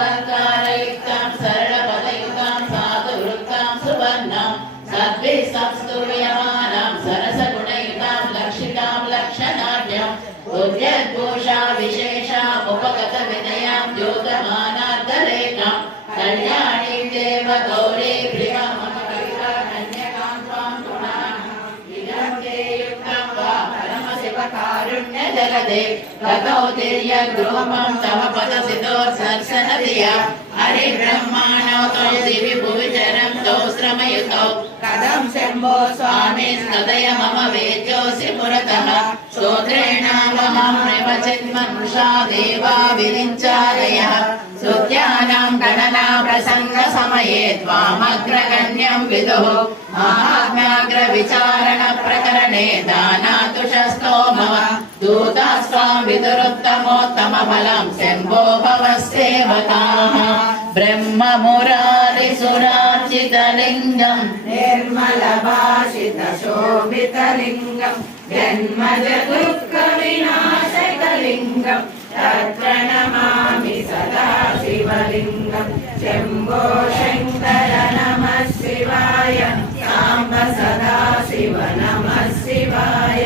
सर्वालङ्कारयुक्तां सरलपदयुक्तां साधुवृत्तां सुवर्णां सद्भिः संस्तूयमानां सरसगुणयुतां लक्षितां लक्षणाढ्यम् उद्यद्भूषा विशेषाम् उपगतविनयां द्योतमानार्धरेखां कल्याणीं देवगौरी प्रियां मम कविता कन्यकां त्वां गुणान् इदं ते युक्तं वा परमशिवकारुण्यजगदे गतौतिर्यगृहमं तव पदसितोत्सर्शनधिया हरिब्रह्माणौ तौ दिवि भुवि चरं तौ श्रमयुतौ कथं शम्भो स्वामी सदय मम वेद्योऽसि पुरतः स्तोत्रेणावहं प्रवचिन्मनुषा देवा विरिञ्चादयः स्तुत्यानां गणना प्रसङ्गसमये त्वामग्रगण्यं विदुः महात्म्याग्रविचारणप्रकरणे दानातुषस्तो भव दूतास्त्वां विदुरुत्तमोत्तमफलं शम्भो भवस्सेवकाः ब्रह्ममुरारिसुरार्चितलिङ्गं निर्मलभाषितशोभितलिङ्गं जन्मजदुःखविनाशकलिङ्गं तत्प्रणमामि सदा शिवलिङ्गं शम्भो शङ्कर नमः शिवाय साम्ब सदा शिव नमः शिवाय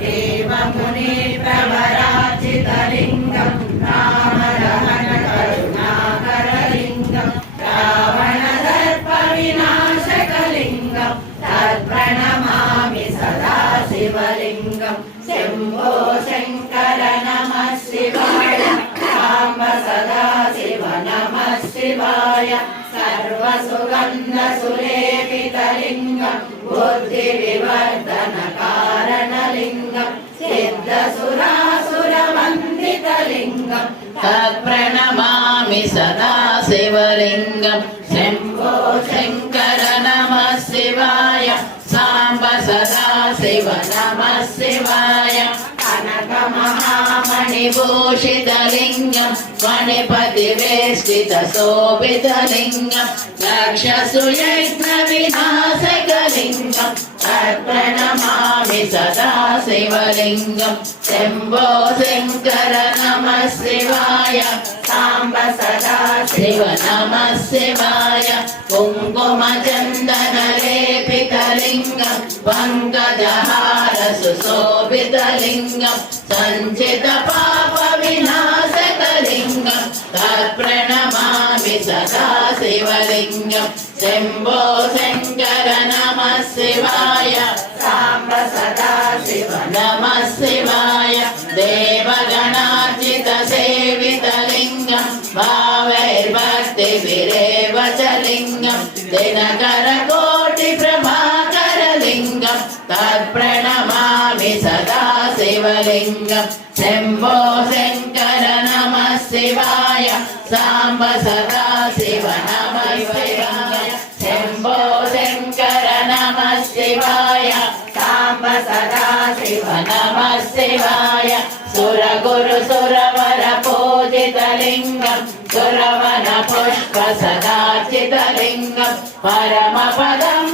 देवमुनिप्रवरार्चितलिङ्गं रामदहन करुणाकरलिङ्गं रावणदर्पविनाशकलिङ्गं तत्प्रणमामि सदा शिवलिङ्गं शम्भो शङ्कर नमः शिवाय साम्ब सदा शिव नमः शिवाय सर्वसुगन्धसुलेपितलिङ्गं बुद्धिविवर्धनकारणलिङ्गं सिद्धसुरासुरवन्दितलिङ्गं तत्प्रणमामि सदा शिवलिङ्गं शम्भो शङ्कर नमः शिवाय साम्ब सदा शिव नमः शिवाय कनकमहामणिभूषितलिङ्गं मणिपतिवेष्टितशोभितलिङ्गं लक्षसुयज्ञविनाशकलिङ्गं तत्प्रणमामि सदा शिवलिङ्गं शम्भो शङ्कर नमः शिवाय साम्ब सदा शिव नमः शिवाय कुङ्कुमचन्दनलेपितलिङ्गं पङ्कजहार सुशोभितलिङ्गं सञ्चितपापविनाशकलिङ्गं तत्प्रणमामि सदा शिवलिङ्गं शम्भो शङ्कर नमः शिवाय साम्ब सदा शिव नमः शिवाय देवगणार्चितसेवितलिङ्गं भावैर्भक्तिभिरेव च लिङ्गं दिनकरकोटिप्रभाकरलिङ्गं तत्प्रणमामि सदा शिवलिङ्गं शम्भो शङ्कर नमः शिवाय साम्ब सदा शिव नमः शिवाय शम्भो शङ्कर नमः शिवाय साम्ब सदा शिव नमः शिवाय सुरगुरु सुरवर पूजितलिङ्गं सुरवन पुष्प सदार्चितलिङ्गं परमपदं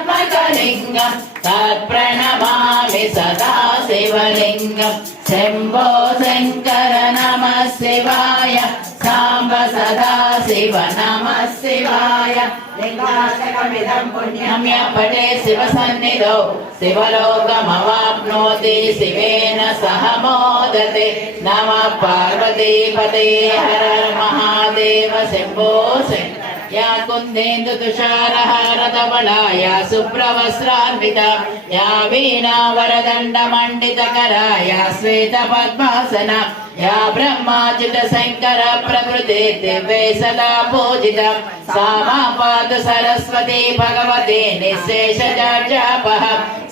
परमात्मकलिङ्गं तत्प्रणमामि सदा शिवलिङ्गं शम्भो शङ्कर नमः शिवाय साम्ब सदा शिव नमः शिवाय लिङ्गाशकमिदं पुण्यं यः पठे शिवसन्निधौ शिवलोकमवाप्नोति शिवेन सह मोदते नमः पार्वतीपते हर महादेव शम्भो शङ्कर या कुन्देन्दु तुषारहारधवला या शुभ्रवस्त्रान्विता या वीणावरदण्डमण्डितकरा या श्वेतपद्मासना या ब्रह्माच्युत शङ्कर प्रकृते दिव्ये सदा पूजिता सा मा पातु सरस्वती भगवते निःशेषजाड्यापः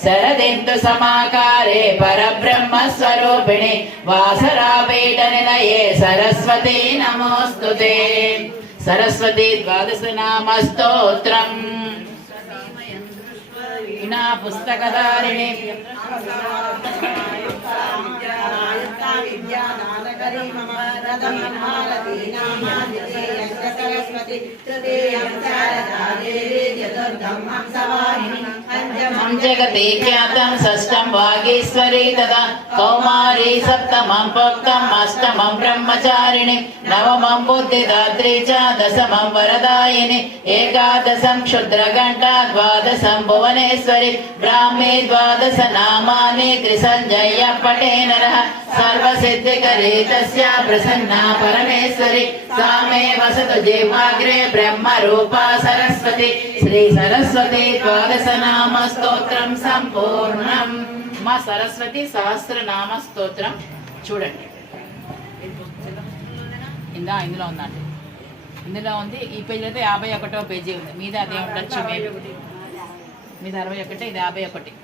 शरदिन्दु समाकारे परब्रह्मस्वरूपिणे वासरापीठनिलये सरस्वती नमोऽस्तुते सरस्वती द्वादश नाम स्तोत्रम् वीणा पुस्तकधारिणी जगते ख्यातं षष्ठं वागीश्वरी तदा कौमारी सप्तमं प्रोक्तम् अष्टमं ब्रह्मचारिणि नवमं बुद्धिदात्री च दशमं वरदायिनि एकादशं क्षुद्रघण्टा द्वादशं भुवनेश्वरि ब्राह्मी द्वादश नामानि त्रिसञ्जय पटे नरः सर्वसिद्धिकरे तस्या प्रसन्ना परमेश्वरि सा मे वसतु जिह्वाग्रे ब्रह्मरूपा सरस्वती श्री सरस्वती द्वादश नाम స్తోత్రం సంపూర్ణం. మా సరస్వతి సహస్రనామ స్తోత్రం చూడండి. ఇందులో ఉందండి, ఇందులో ఉంది. ఈ పేజీలో అయితే 51వ పేజీ ఉంది. మీద అదే ఉండొచ్చు, మీద 61, ఇది 51.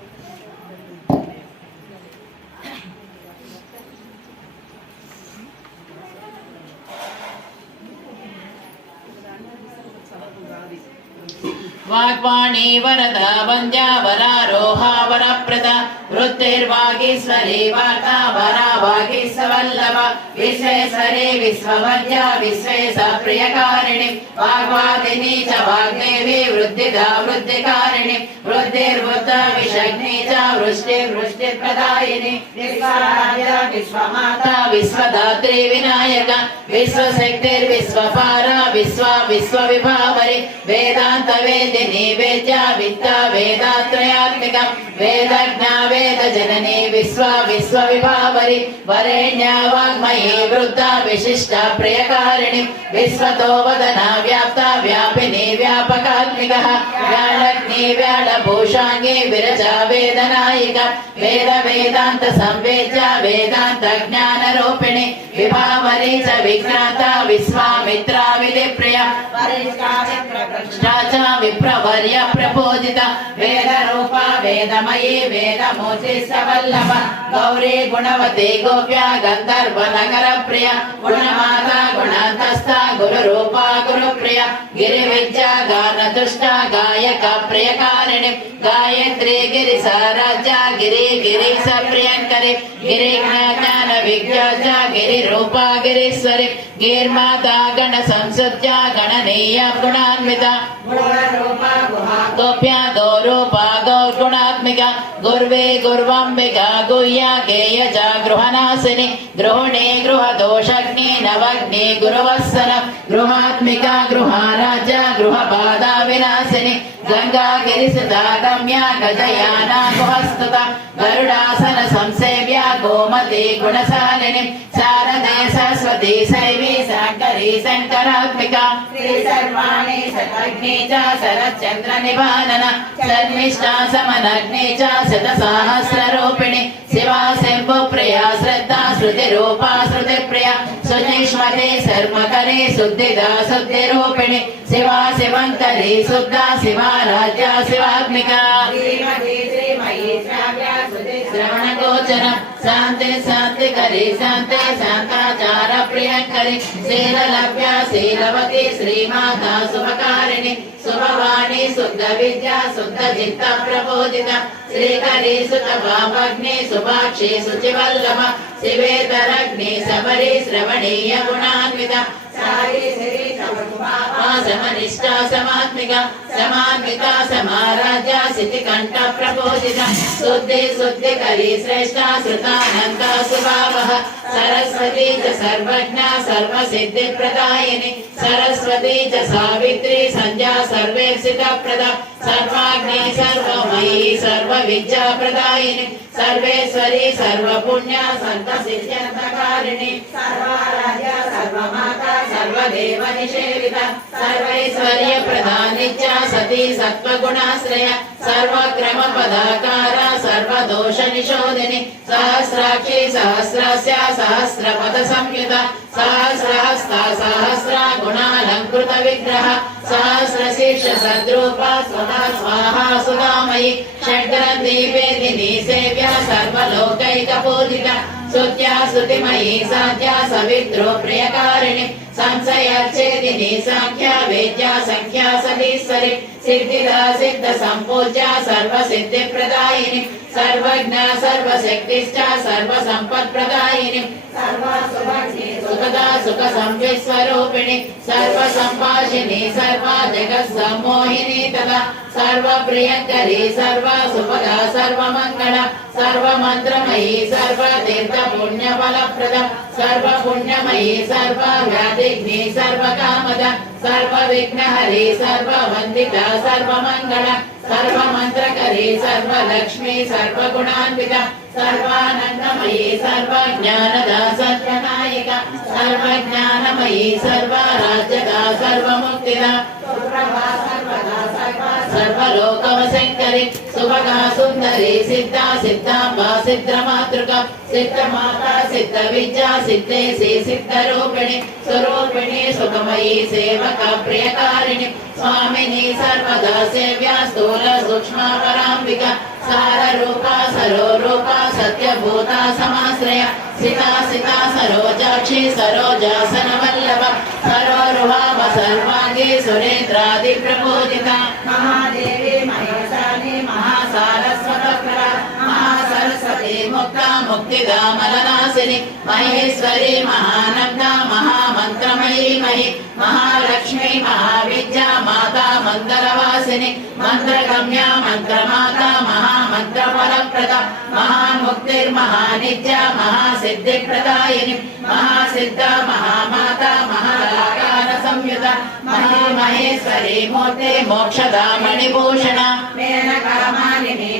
वाग्वाणी वरदा वन्द्या वरारोहा वरप्रदा वृत्तिर्वागीश्वरी वार्ता वरा वागीशवल्लभ विश्वेश्वरी विश्ववद्या विश्वेशा प्रियकारिणि वाग्वादिनी च वाग्देवी वृद्धिदा वृद्धिकारिणि वृद्धिर्वृद्धा विषग्नि च वृष्टिर्वृष्टिप्रदायिनि विश्वाराध्या विश्वमाता विश्वदात्री विनायक विश्वशक्तिर्विश्वपारा विश्वविभावरि वेदान्त वेदिनी वेद्या विद्या वेदात्रयात्मिका वेदज्ञा वेदजननी विश्वविभावरि वरेण्या वाङ्मयी वृद्धा विशिष्टा प्रियकारिणि विश्वतो वदना व्याप्ता व्यापिनी व्यापकात्मिकः व्यालग्नि व्यालभूषाङ्गी विरजा वेदनायिका वेद वेदान्त संवेद्या वेदान्त ज्ञानरूपिणि विभावरी च विज्ञाता विश्वामित्रा विधिप्रिया वरिष्ठा च विप्रवर्य प्रपूजिता वेदरूपा वेदमयी वेदमूर्तिस्तवल्लभ गौरी गुणवती गोप्या गन्धर्व नगर प्रिया गुणमाता गुणान्तस्था गुरुरूपा गुरुप्रिया गिरिविद्या गानतुष्टा गायक प्रियकारिणि गायत्री गिरिसाराज्या गिरीश प्रियङ्करि गिरिज्ञान विज्ञाजा गिरिरूपा गिरीश्वरि गिर्माता गण संसुत्या गणनीय गुणान्विता गोप्या गौरूपा गौर्गुणात्मिका गुर्वे गुर्वम्बिका गुह्या गेयजा गृहनाशिनि गृहिणी गृहदोषग्नि नवग्नि गुरुवत्सल गृहात्मिका गृहाराज्या गृहबाधा विनाशिनि गंगा गिरिसुता गम्या गजयाना गुहस्तुता गरुडासन संसेव्या गोमती गुणशालिनी शारदे सरस्वती शैवी शंकरी शंकरात्मिका सर्वाणि शतग्नि च शरच्चंद्र निभानन शर्मिष्ठा समनग्नि च शतसहस्ररूपिणि शिवा शंभु प्रिया श्रद्धा श्रुति रूपा श्रुति प्रिया सुनीश्वरी शर्मकरी शुद्धिदा शुद्धिरूपिणि शिवा शिवंकरी शुद्धा शिवा राज्या शिवात्मिका श्रवण गोचर शांति शांति करी शांति शांताचार प्रियंकरी शीललभ्या शीलवती श्रीमाता शुभकारिणि शुभवाणी शुद्ध विद्या शुद्ध चित्त प्रबोधिता श्रीकरी सुत वामग्नि शुभाक्षी शुचिवल्लभ शिवेतरग्नि सबरी श्रवणीय गुणान्विता समनिष्ठा समात्मिका समान्विता समाराज्या सिद्धिकण्ठ प्रबोधिता शुद्धि शुद्धि करी श्रेष्ठा श्रुतानन्दा सुभावः सरस्वती च सर्वज्ञा सर्वसिद्धि प्रदायिनी सरस्वती च सावित्री संध्या सर्वेक्षिता प्रदा सर्वाग्नि सर्वमयी सर्वविद्या प्रदायिनी सर्वेश्वरी सर्वपुण्या सर्वसिद्ध्यर्थकारिणी सर्वाराध्या सर्वमाता सर्वदेव निषेविता सर्वैश्वर्य प्रदानित्या सती सत्त्वगुणाश्रय सर्वक्रम पदाकारा सर्वदोष निशोधिनी सहस्राक्षी सहस्रस्य सहस्रपद संयुता सहस्रहस्ता सहस्रा गुणालंकृत विग्रह सहस्रशीर्ष सद्रूपा स्वधा स्वाहा सुधामयी षड्ग्रन्थीपेदिनी सेव्या सर्वलोकैकपूजिता स्तुत्या स्तुतिमयी साध्या सवित्रो प्रियकारिणि संशयच्छेदिनी साख्या वेद्या संख्या सतीश्वरि सिद्धिदा सिद्ध संपूज्या सर्व सिद्धि प्रदायिनी सर्वज्ञ सर्वशक्तिश्च सर्व संपत् प्रदायिनी सुखदा सुख संविस्वरूपिणी सर्व संभाषिनी सर्व जगत् सम्मोहिनी तथा सर्व प्रियंकरी सर्व सुभदा सर्व मंगल सर्व मंत्रमयी सर्व तीर्थ पुण्य फलप्रद सर्व पुण्यमयी सर्व व्याधिघ्नी सर्व कामदा सर्व विघ्नहरी सर्व वंदिता सर्व मंगल सर्व मंत्रकरी सर्व लक्ष्मी सर्व गुणान्विता सर्वानंदमयी सर्व ज्ञानदा सत्यनायिका सर्व ज्ञानमयी सर्व राज्यदा सर्व मुक्तिदा सर्वलोकवशंकरी सुभगा सुंदरी सिद्धा सिद्धांबा सिद्धमातृका सिद्धमाता सिद्धविद्या सिद्धेशी सिद्धरूपिणी स्वरूपिणी सुखमयी सेवका प्रियकारिणी स्वामिनी सर्वदा सेव्या स्थूल सूक्ष्म परांबिका सार रूपा सरो रूपा सत्यभूता समाश्रय सिता सिता सरोजाक्षी सरोजासन वल्लभ सरोरुहाव सर्वांगी सुरेन्द्रादि प्रपूजिता महादेवी महेशानी महासारस्वतप्रा महासरस्वती मुक्ता मुक्तिदा मलनाशिनी महेश्वरी महानंदा महामंत्रमयी मही महालक्ष्मी महाविद्या माता मंत्रवासिनी मंत्रगम्या मंत्रमाता महामंत्रफलप्रदा महामुक्तिर्महानित्या महासिद्धिप्रदायिनी महासिद्धा महामाता महालाकार संयुता महामहेश्वरी मूर्ति मोक्षदा मणिभूषण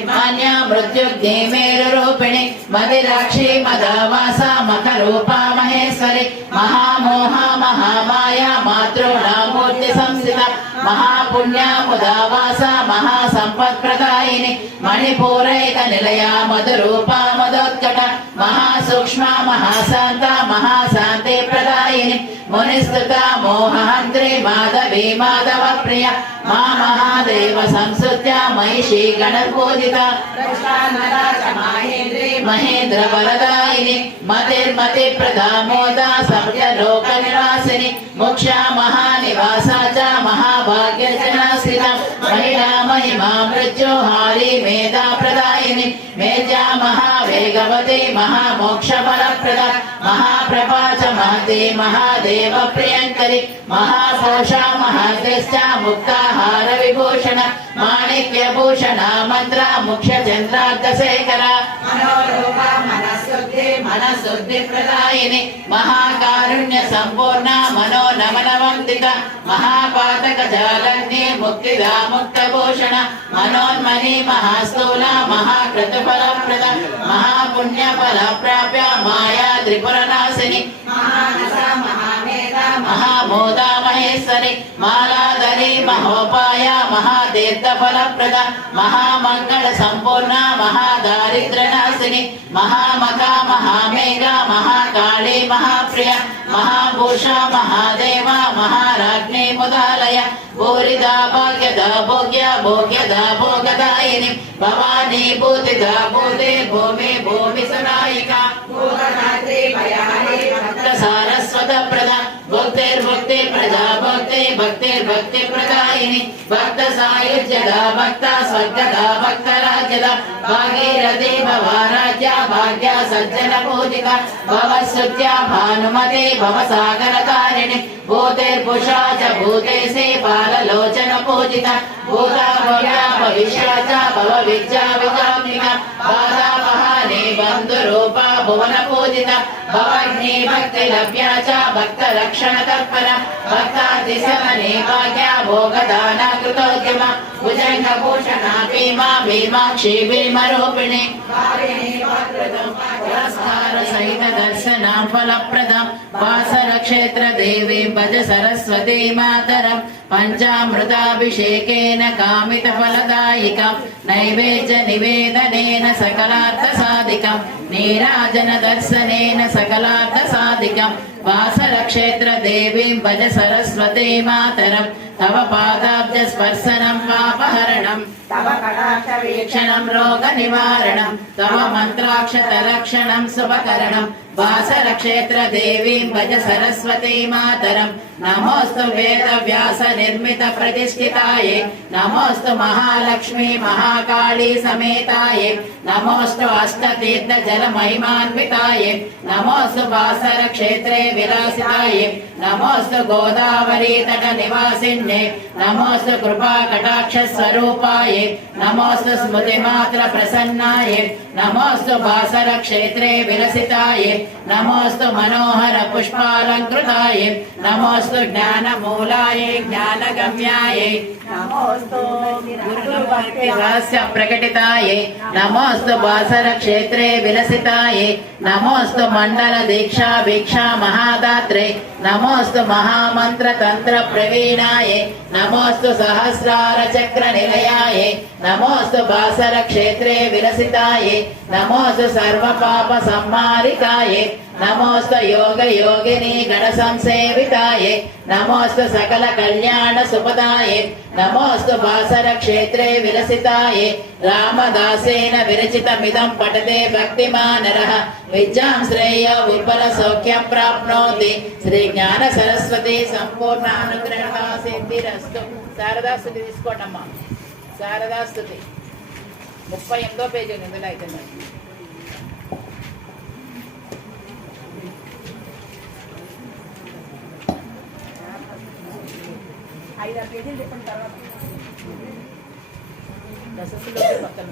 मान्या मृत्युग्नि मेरुरूपिणी मदिराक्षी मदवासा मखरूपा महेश्वरी महामोहा महामाया मातृणामूर्ति संस्थिता महापुण्या मुदावासा महासंपत्प्रदायिनी मणिपूरैक निलया मधुरूपा मदोत्कट महासूक्ष्मा महाशांता महाशांति प्रदायिनी मुनिस्तुता मोहहंत्री माधवी माधव प्रिया मा महादेव संस्तुत्या महिषी गणपूजिता महेंद्र वरदायिनी मतिर्मति प्रदा मोदा सत्यलोक निवासिनी मोक्षा महानिवासा च महाभाग्य जनाश्रिता महिला महिमा मृत्युहारी मेधा प्रदायिनी मेजा महावेगवती महामोक्ष फलप्रदा महाप्रभा च महती महादेव प्रियंकरी महाघोषा महतेश्च मुक्ताहार विभूषण माणिक्य भूषण मंत्र मुख्य चंद्रार्धशेखर मनशुद्धि प्रदायिनी महाकारुण्य संपूर्ण मनोनमन वंदिता महापातक जालग्नि मुक्तिदा मुक्त भूषण मनोन्मणि महास्थूल महाक्रतुफल प्रद महापुण्य फल प्राप्य माया त्रिपुरनाशिनी महामोदा महेश्वरी मालाधरी महोपाय महातीर्थ फलप्रद महामंगल संपूर्ण महादारिद्र्यनाशिनी महामका महामेघा महाकाली महाप्रिय महाभूषा महादेव महाराज्ञी मुदालय भूरिदा भाग्यदा भोग्य भोग्यदा भोगदायिनी भवानी भूतिदा भूते भूमि भूमि सुनायिका सारस्वत प्रदा भक्तिर्भक्ति प्रजा भक्ति भक्तिर्भक्ति प्रदायिनी भक्त सायुज्यदा भक्त स्वर्गदा भक्त राज्यदा भागीरथी भवाराज्य भाग्य सज्जन पूजिका भवस्तुत्या भानुमते भवसागर तारिणी भूतेर्भुषा च भूतेशे बाललोचन पूजिता भूता भव्या भविष्या च भवविद्या विजामिका बाधा महाने बन्धुरूपा भुवन पूजिता भवग्नि भक्ति लभ्या च भक्त रक्षण तत्पर भक्तातिशमने भाग्या भोगदान कृतोद्यम भुजंग भूषणा भीमा भीमाक्षी भीमरूपिणी सहित दर्शना फलप्रदं वासर क्षेत्र देवी भज सरस्वती मातरं पंचामृताभिषेकेन कामित फलदायिकं नैवेद्य निवेदनेन सकलार्थ साधिकं नीराजन दर्शनेन सकलार्थ साधिकं वासरक्षेत्र देवीं भज सरस्वती मातरम् तव पादाब्ज स्पर्शनं पापहरणं तव कटाक्ष वीक्षणं रोग निवारणं तव मन्त्राक्षतलक्षणं शुभकरणं वासरक्षेत्र देवीं भज सरस्वती मातरम् नमोस्तु वेद व्यास निर्मित प्रतिष्ठिताये नमोस्तु महालक्ष्मी महाकाली समेताये नमोस्तु अष्टतीर्थ जल महिमान्विताये नमोस्तु वासर क्षेत्रे विलासिताये नमोस्तु गोदावरी तट निवासिन्ये नमोस्तु कृपा कटाक्ष स्वरूपाये नमोस्तु स्मृति मात्र प्रसन्नाये नमोस्तु वासर क्षेत्रे विलसिताये नमोस्तु मनोहर पुष्पालंकृताये नमोस्तु ज्ञान मूलाये ज्ञानगम्याये नमोस्तु गुरुभक्ति रहस्य प्रकटिताये नमोस्तु वासर क्षेत्रे विलसिताये नमोस्तु मंडल दीक्षा भिक्षा महादात्रे नमोस्तु महामंत्र तंत्र प्रवीणाये नमोस्तु सहस्रार चक्र निलयाये नमोस्तु वासर क्षेत्रे विलसिताये नमोस्तु सर्व पाप संहारिकाये नमोस्तु योग योगिनी गण संसेविताये नमोस्तु सकल कल्याण सुपदाये नमोस्तु वासर क्षेत्रे विलसिताये रामदासेन विरचितमिदं पठते भक्तिमानरः विद्यां श्रेय विपुल सौख्यं प्राप्नोति श्री ज्ञान सरस्वती संपूर्ण अनुग्रह सिद्धिरस्तु शारदा स्तुति తీసుకోండమ్మా శారదా స్తుతి 38వ పేజీ ఇందులో అయితే 5 పేజీలు చెప్పిన తర్వాత దశసులోకి పక్కన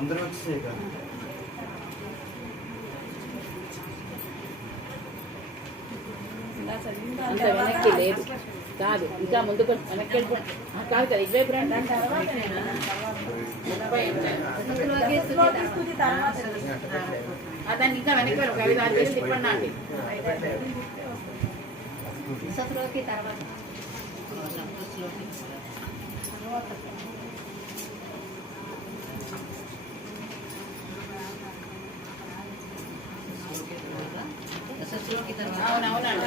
అందరూ వచ్చేసాయి కదా అంత వెనక్కి లేదు కాదు ఇంకా ముందుకు వెనక్కి వెళ్ళిపోండి కాదు కదా ఇటువైపు రండి దాన్ని ఇంకా వెనక్కి వెళ్ళి ఒక 5-6 పేజీలు తిప్పండి అండి అవునవునండి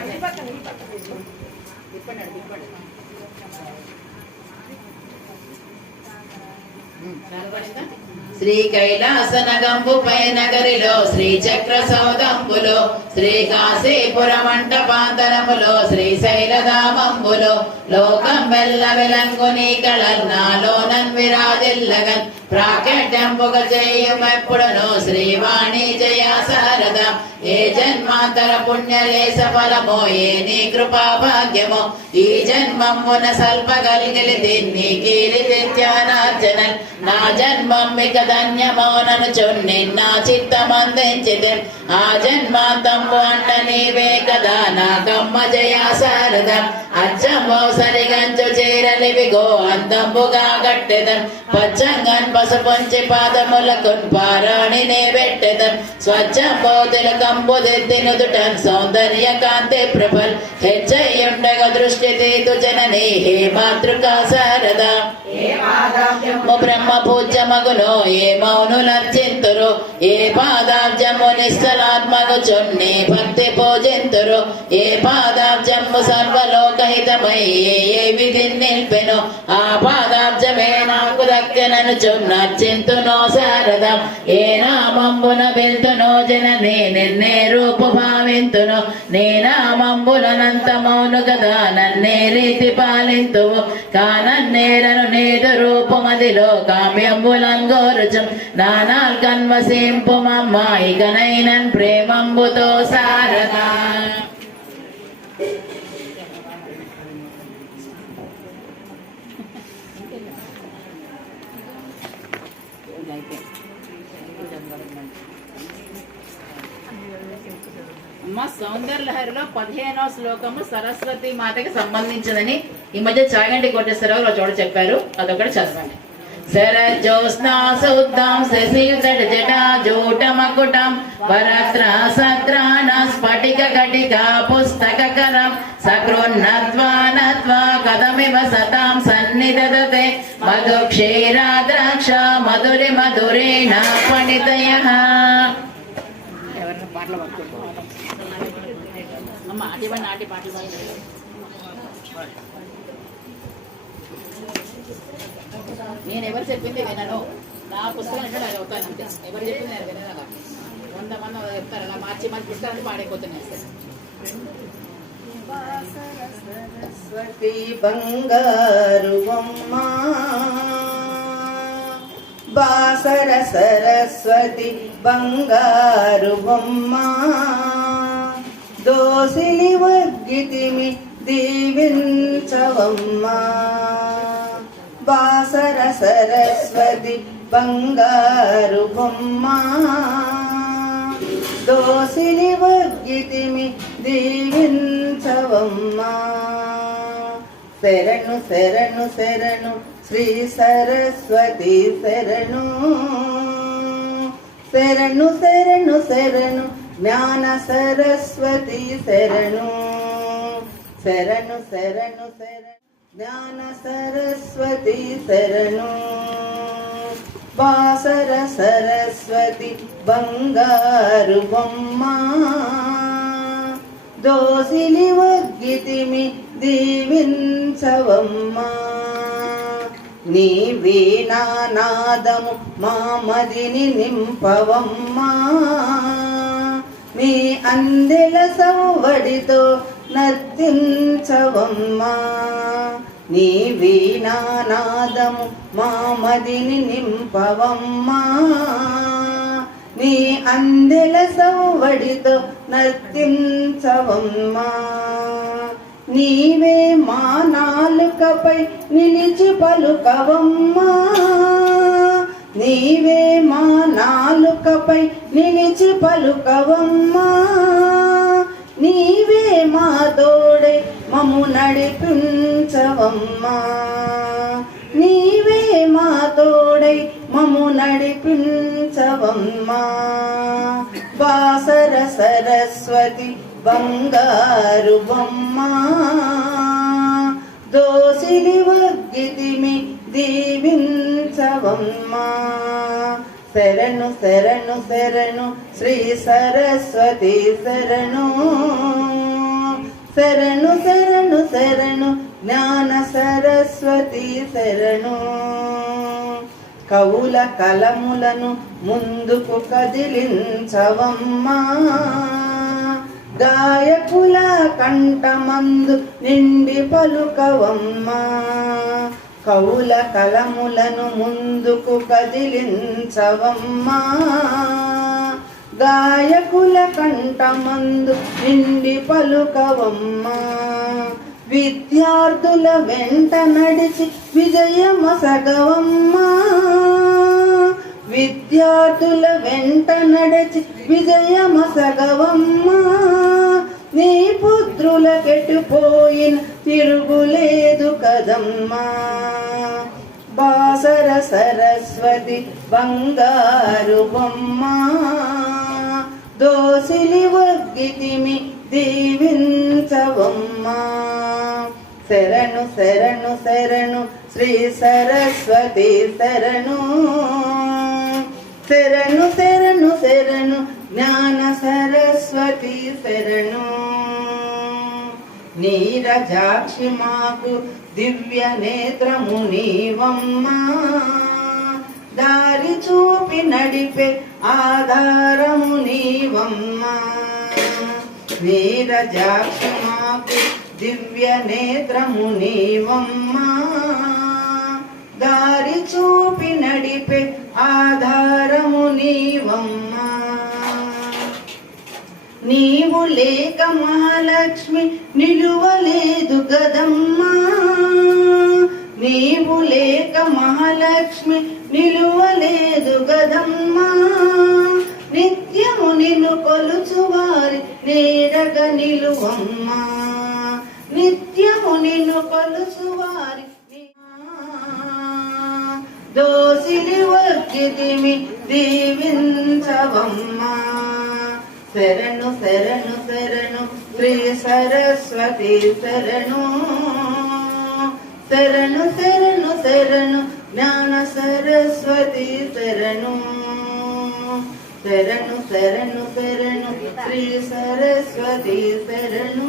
తిప్పండి తిప్పండి శ్రీ కైలాసనగంబుపై నగరిలో శ్రీ చక్ర సౌదంబులో శ్రీ కాశీపుర మంటపాంతరములో శ్రీశైలధామంబులో లోకం వెల్ల వెలంగు నీ కళన్నాలోనన్ విరాజిల్లగన్ ప్రాకట్యంబుగ చేయుమెప్పుడును శ్రీవాణి జయ శారద ఏ జన్మాంతర పుణ్యలేశ ఫలమో ఏ నీ కృపా భాగ్యమో ఈ జన్మమున సల్ప గలిగిలి నీ కీలి ధ్యానార్జనన్ నా జన్మం మిక ధన్యమౌనను చున్ని నా చిత్తమందించితే ఆ జన్మాంతంబు అంట నీవే కదా నా కమ్మ జయ శారద అచ్చంబో సరిగంచు చేరలివిగో అందంబుగా గట్టెదన్ పచ్చంగన్ పసుపొంచి పాదములకు పారాణి నే పెట్టెదన్ స్వచ్ఛంబో తిలకంబు దిద్ది నుదుటన్ సౌందర్య కాంతి ప్రభల్ హెచ్చయ్యుండగ దృష్టి తీతు జనని హే మాతృకా శారద బ్రహ్మ పూజ్యమగును ఏ మౌనులర్చింతురు ఏ పాదాబ్జము నిశ్చలాత్మకు చున్ని భక్తి పూజింతురు ఏ పాదాబ్జము సర్వలోకహితమై ఏ విధి నిల్పెను ఆ పాదాబ్జమే నాకు దక్కెనను చున్నర్చింతునో శారదం ఏ నామంబున వెళ్తునో జనని నిన్నే రూపు భావింతును నే నామంబులనంతమౌను కదా నన్నే రీతి పాలింతువు కానన్నేరను నేదు రూపమదిలో కామ్యంబులంగోరుచం నానాల్ కన్వసింపు మమ్మాయికనైనన్ ప్రేమంబుతో శారద అమ్మ సౌందర్యలహరిలో 15వ శ్లోకము సరస్వతి మాతకి సంబంధించినదని ఈ మధ్య చాగంటి కోటేశ్వరరావు చోట చెప్పారు, అదొకటి చదవండి. శరజ్యోత్స్నా శుద్ధం శశియుతట జటా జూటమకుటం వరత్ర సత్రాన స్ఫటిక కటికా పుస్తకకరం సకృన్నత్వా నత్వా కదమివ సతాం సన్నిదదతే మధు క్షీరా ద్రాక్ష మధురి మధురేణ పండితయః. అమ్మ అటు నాటి పాటలు పాడలేదు. నేను ఎవరు చెప్పింది వినను, నా పుస్తకం అంటే అది అవుతాను అంతే. ఎవరు చెప్పింది నేను వినను. 100 మంది చెప్తారు, అలా మార్చి మంచి పుస్తకాన్ని పాడైపోతున్నాయి సార్. సరస్వతి బంగారు బొమ్మ, బాసర సరస్వతి బంగారు బొమ్మ, దోసిలి వగ్గితిమి దీవించవమ్మా. బాసర సరస్వతి బంగారు బొమ్మ, దోసిలి వగ్గితిమి దీవించవమ్మా. శరణు శరణు శరణు శ్రీ సరస్వతి శరణు, శరణు శరణు శరణు జ్ఞాన సరస్వతి శరణు, శరణు శరణు శరణు జ్ఞాన సరస్వతి శరణు. బాసర సరస్వతి బంగారు బొమ్మ, దోసిలి వగ్గితిమి దీవించవమ్మా. నీ వీణానాదము మా మదిని నింపవమ్మా, నీ అందెల సవ్వడితో నర్తించవమ్మా. నీ వీణానాదము మా మదిని నింపవమ్మా, నీ అందెల సవ్వడితో నర్తించవమ్మా. నీవే మా నాలుకపై నిలిచి పలుకవమ్మా, నీవే మా నాలుకపై నిలిచి పలుకవమ్మా. నీవే మా తోడే మము నడిపించవమ్మా, నీవే మా తోడై మము నడిపించవమ్మా. బాసర సరస్వతి బంగారు బొమ్మ, దోసిలి వగ్గితిమి దీవించవమ్మా. శరణు శరణు శరణు శ్రీ సరస్వతి శరణు, శరణు శరణు శరణు జ్ఞాన సరస్వతి శరణు. కవుల కలములను ముందుకు కదిలించవమ్మా, గాయకుల కంఠమందు నిండి పలుకవమ్మా. కవుల కలములను ముందుకు కదిలించవమ్మా, గాయకుల కంఠమందు నిండి పలుకవమ్మా. విద్యార్థుల వెంట నడిచి విజయమసగవమ్మా, విద్యార్థుల వెంట నడిచి విజయమసగవమ్మా. నీ పుత్రుల కెట్టుపోయిన తిరుగులేదు కదమ్మా. బాసర సరస్వతి బంగారు బొమ్మ, దోసిలి వగ్గితిమి దీవించవమ్మా. శరణు శరణు శరణు శ్రీ సరస్వతి శరణు, శరణు శరణు శరణు జ్ఞాన సరస్వతి శరణు. నీరజాక్షి మాకు దివ్య నేత్రము నీవమ్మా, దారి చూపి నడిపే ఆధారము నీవమ్మా. నీరజాక్షి మాకు దివ్య నేత్రము నీవమ్మా, దారి చూపి నడిపే ఆధారము నీవమ్మా. నీవు లేక మహాలక్ష్మి నిలువలేదు గదమ్మా, నీవు లేక మహాలక్ష్మి నిలువలేదు గదమ్మా. నిత్యము నిన్ను కొలుచువారి నీడగా నిలువమ్మా, నిత్యము నిన్ను కొలుచువారి. దోసిలి వగ్గితిమి దీవించవమ్మా. శరణు శరణు శరణు శ్రీ సరస్వతి శరణు, శరణు శరణు శరణు జ్ఞాన సరస్వతి శరణు, శరణు శరణు శరణు శ్రీ సరస్వతి శరణు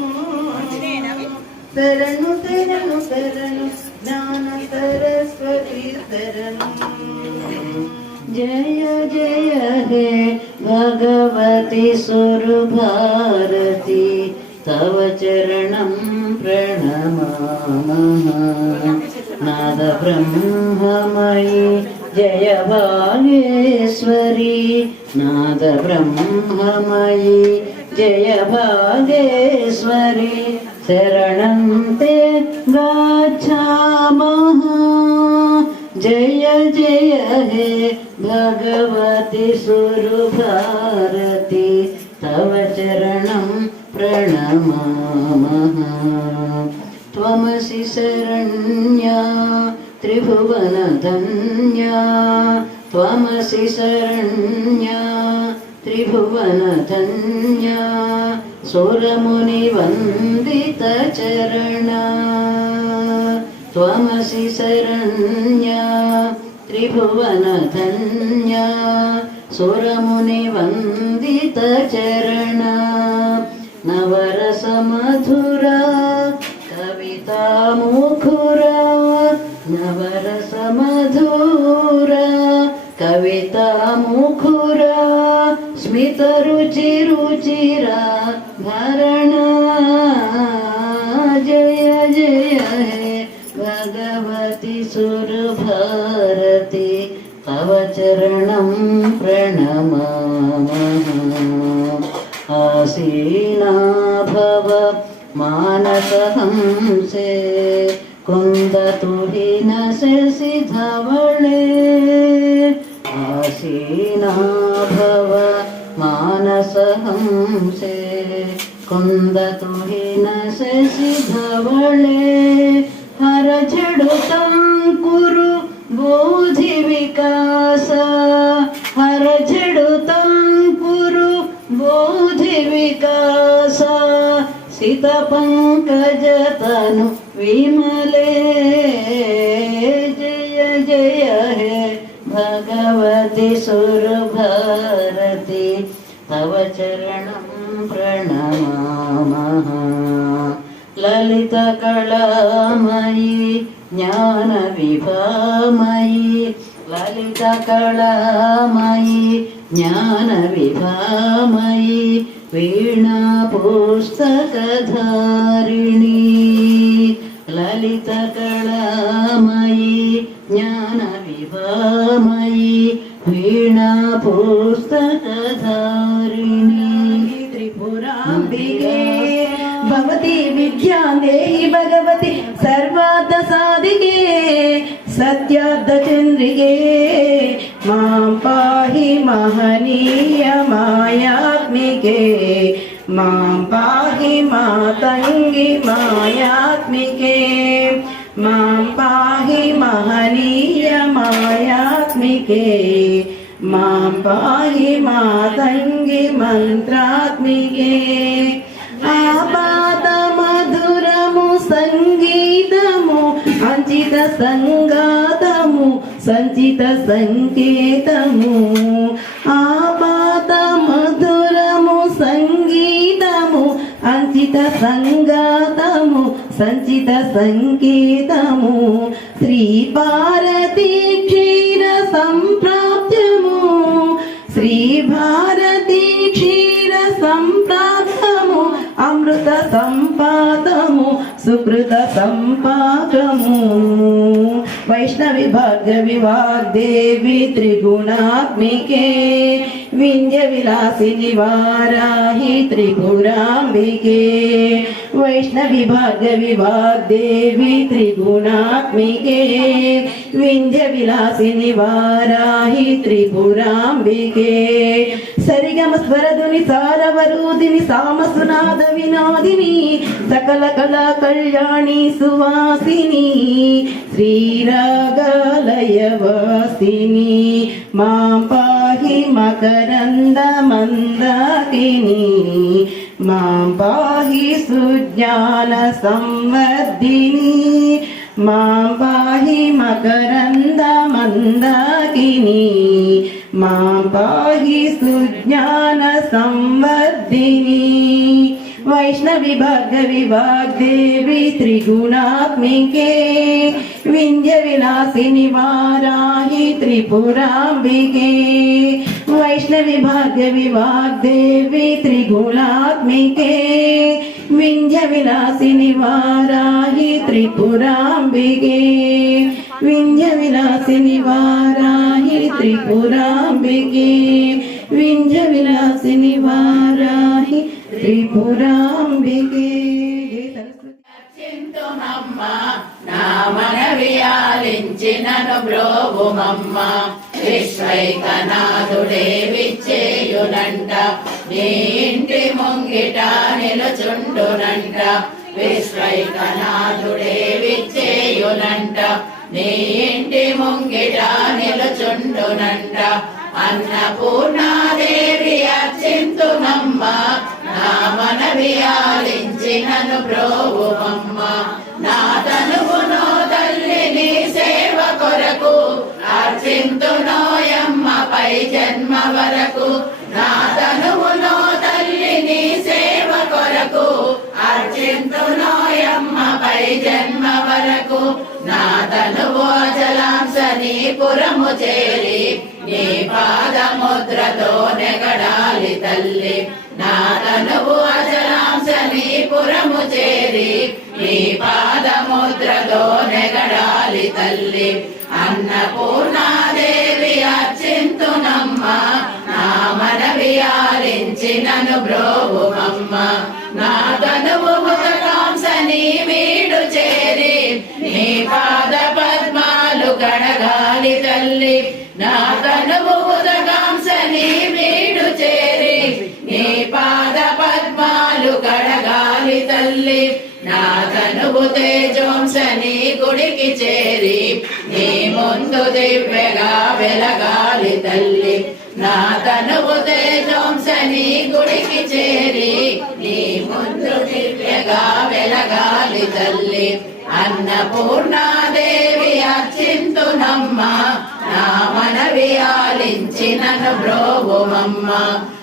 శరణు శరణు శరణు జ్ఞాన సరస్వతి శరణు जय जय हे भगवति सुरभारती तव चरणं प्रणमामः नाद ब्रह्ममयी जय भागेश्वरी नाद ब्रह्ममयी जय भागेश्वरी शरणं ते गच्छामः जय जय हे भगवति सुरभारती तव चरणं प्रणमामः त्वमसि शरण्या त्रिभुवनधन्या त्वमसि शरण्या त्रिभुवनधन्या सुरमुनिवन्दितचरणा त्वमसि शरण्या त्रिभुवनधन्या सुरमुनिवन्दितचरणा नवरसमधुरा कवितामुखुरा नवरसमधुरा कवितामुखुरा स्मितरुचिरुचिरा भरणा जय जय हे भगवति सुरभारती तव चरणं प्रणमामः आसीना भव मानसहंसे कुन्दतुहिन शशि धवळे आसीना भव मानसहंसे कुन्दतुहिन शशि धवळे हर झडुतं कुरु बोधि विकास हर झडुतं कुरु बोधि विकास सितपङ्कजतनु विमले जय जय हे भगवति सुरभारती तव चरणं प्रणमामः ललितकलामयी ज्ञानविभामयी ललितकलामयी ज्ञानविभामयी वीणापुस्तकधारिणी ललितकलामयी ज्ञानविभामयी वीणापुस्तकधारिणी त्रिपुराम्बिके भवती विद्यादेहि भगवती सर्वार्थसाधिके सत्यार्थचन्द्रिके मां पाहि महनीय मायात्मिके मां पाहि मातङ्गि मायात्मिके मां पाहि महनीय मायात्मिके मां पाहि मातङ्गि मन्त्रात्मिके आपादमधुरमु सङ्गीतमु अंचित संगातमु संचित संकेतमु आपादमधुरमु संगीतमु अंचित संगातमु संचित संकेतमु श्रीभारती क्षीर संप्राप्त्यमु श्रीभारती क्षीर संप्राप्तमु अमृत संपादमु सुकृत संपाकमु वैष्णवी भार्गवी वाग्देवी त्रिगुणात्मिके विंध्य विलासिनी वाराहि त्रिपुराम्बिके वैष्णवी भार्गवी वाग्देवी त्रिगुणात्मिके विंध्य विलासिनी वाराहि त्रिपुराम्बिके सरिगम स्वरधुनि सारवरूधिनि सामसुनाद विनोदिनी सकल कला कल्याणी सुवासिनी श्रीरागालयवासिनी मां पाहि मकरन्द मन्दाकिनी मां पाहि सुज्ञान संवर्धिनी मां पाहि मकरन्द मन्दाकिनी मां पाहि सुज्ञान संवर्धिनी वैष्णवी भार्गवी वाग्देवी त्रिगुणात्मिके विंध्य विलासिनी वाराहि त्रिपुरांबिके वैष्णवी भार्गवी वाग्देवी त्रिगुणात्मिके विंध्य विलासिनी वाराहि त्रिपुरांबिके विंध्य विलासिनी वाराहि त्रिपुरांबिके विंध्य विलासिनी वाराहि त्रिपुरांबिके చింతునమ్మ నా మనవి ఆలించినను బ్రోవుమమ్మ విశ్వైకనాథుడే విచ్చేయునంట నీ ఇంటి ముంగిట నిలుచుండునంట విశ్వైకనాథుడే విచ్చేయునంట నీ ఇంటి ముంగిట నిలుచుండునంట అన్నపూర్ణాదేవి అర్చింతునమ్మ నా మనవి ఆలించినను బ్రోవుమమ్మ నా తనువునో తల్లి నీ సేవ కొరకు అర్చింతునోయమ్మ పై జన్మ వరకు నా తనువునో తల్లి నీ సేవ కొరకు అర్చింతునోయమ్మ పై జన్మ వరకు నా తనువు అచలాంశ నీ పురము చేరి నీ పాదముద్రతో నెగడాలి తల్లి నా తనువు అచలాంశ నీ పురము చేరి నీ పాదముద్రతో నెగడాలి తల్లి అన్నపూర్ణాదేవి అర్చింతునమ్మ నా మనవి ఆలించినను బ్రోవుమమ్మ నా తనువు ముదకాంశ నీ వీడు చేరి నీ పాద పద్మాలు కడగాలి తల్లి నా తనువు ఉదకాంశ నీ వీడు చేరి నీ పాద పద్మాలు కడగాలి తల్లి నా తనువు తేజోంశ నీ గుడికి చేరి నీ ముందు దివ్యగా వెలగాలి తల్లి నా తనువు తేజోంశ నీ గుడికి చేరి నీ ముందు దివ్యగా వెలగాలి తల్లి అన్నపూర్ణాదేవి అర్చింతునమ్మ నా మనవి ఆలించినను బ్రోవుమమ్మ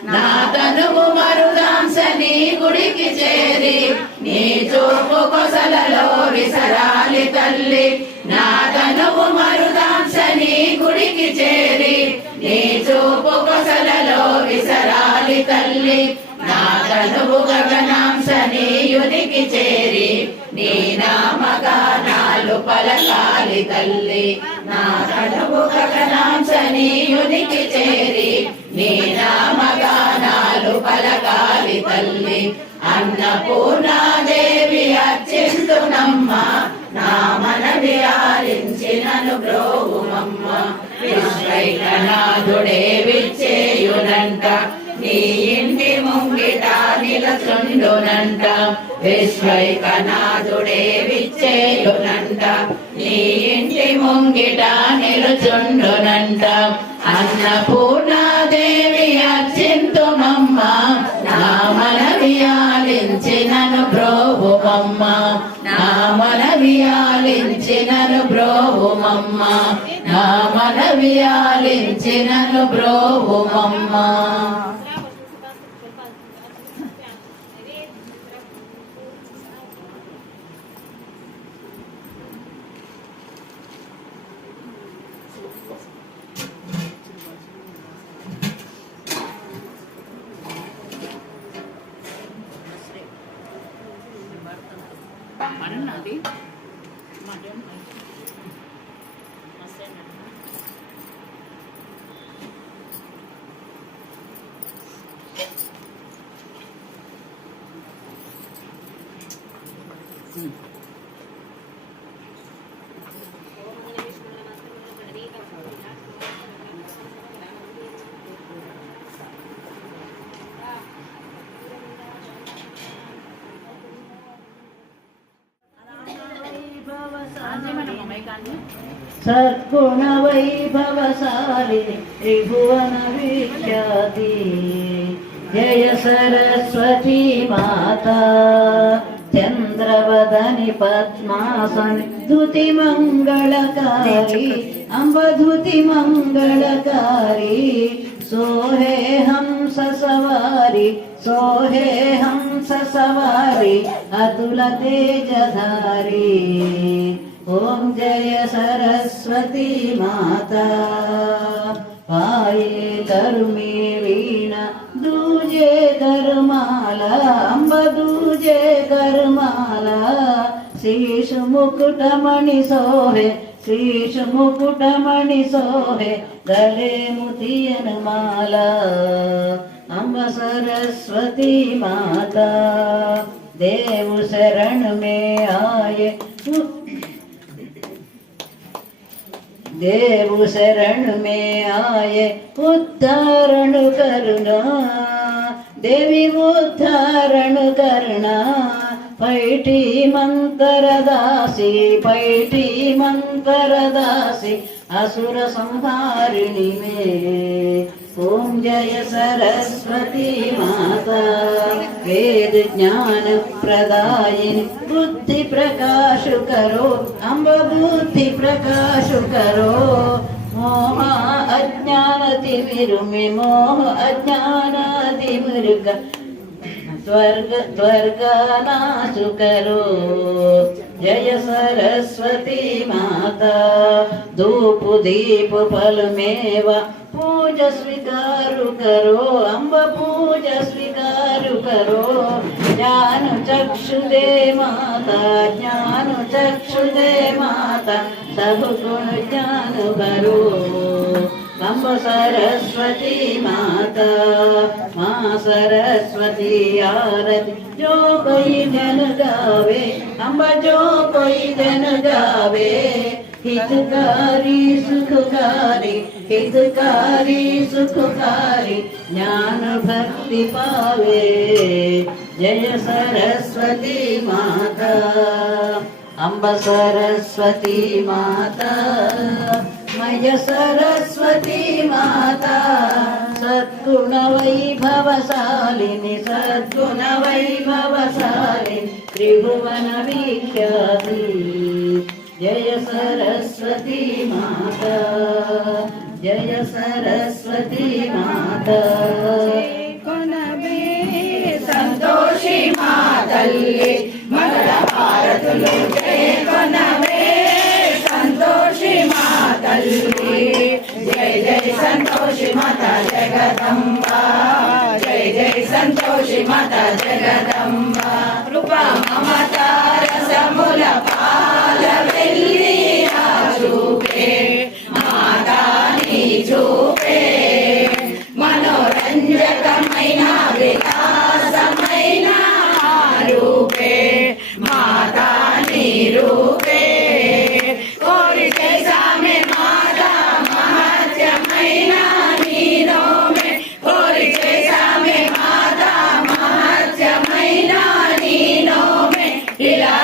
నా తనువు మరుదాంశ నీ గుడికి చేరి నీ చూపు కొసలలో విసరాలి తల్లి నా తనువు మరుదాంశ నీ గుడికి చేరి నీ చూపు కొసలలో విసరాలి తల్లి నా తనువు గగనాంశ నీ యునికి చేరి నీ నామగానాలు పలకాలి తల్లి నా తనువు గగనాంశ నీ యునికి చేరి నీ నామగానాలు పలకాలి తల్లి అన్నపూర్ణాదేవి అర్చింతునమ్మ నా మనవి ఆలించినను బ్రోవుమమ్మ విశ్వైకనాథుడే విచ్చేయునంట నీ ఇంటి ముంగిట నిలచుండునంట విశ్వైకనాథుడే విచ్చేయునంట నీ ఇంటి ముంగిట నిలుచుండునంట అన్నపూర్ణాదేవి అర్చింతుమమ్మ నా మనవి ఆలించినను బ్రోవుమమ్మ నా మనవి ఆలించినను బ్రోవుమమ్మ నా మనవి ఆలించినను బ్రోవుమమ్మ అన్నది सद्गुण वैभवशाली त्रिभुवन विख्याति जय सरस्वती माता चंद्रवदनी पद्मासनि धुति मंगलकारी अम्बधुति मंगलकारी सोहे हंस सवारी सोहे हंस सवारी अतुल तेजधारी ओम जय सरस्वती माता पाये धर्मे वीणा दूजे करमाला अंब दूजे करमाला शीश मुकुटमणि सोहे शीश मुकुटमणि सोहे गले मुतियन माला अंब सरस्वती माता देव शरण में आए देव शरण में आए उद्धारण करना देवी उद्धारण करना पैठी मंत्र दासी असुर संहारिणी में ओम जय सरस्वती माता वेद ज्ञान प्रदायिनी बुद्धि प्रकाश करो अम्ब बुद्धि प्रकाश करो मोह अज्ञान तिमिरुमि मोह अज्ञान तिमिरुग स्वर्ग नाशु करो जय सरस्वती माता धूप दीप फल मेवा पूज स्वीकार करो अम्ब पूज स्वीकार करो ज्ञान चक्षु दे माता ज्ञान चक्षु दे माता सब गुण ज्ञान भरो अम्ब सरस्वती माता माँ सरस्वती आरती जो कोई जन गावे अम्ब जो कोई जन गावे हितकारी सुखकारी ज्ञान भक्ति पावे जय सरस्वती माता अम्ब सरस्वती माता मय सरस्वती माता सद्गुण वैभवशालिनी त्रिभुवन विख्याति जय सरस्वती माता जय सरस्वती माता संतोषी मातल्ली मंगल हारतुलु जय कोनवे संतोषी मातल्ली जय जय संतोषी माता जगदम्बा जय जय संतोषी माता जगदम्बा रूपा ममता रसमूल पाल वेल्ली चूपे माता नी चूपे मनोरंजकమైన విలాసమైన రూపే మాతా నీ రూపే కోరికే సామె మాతా మహత్యమైన నీ నోమే కోరికే సామె మాతా మహత్యమైన నీ నోమే ఇలా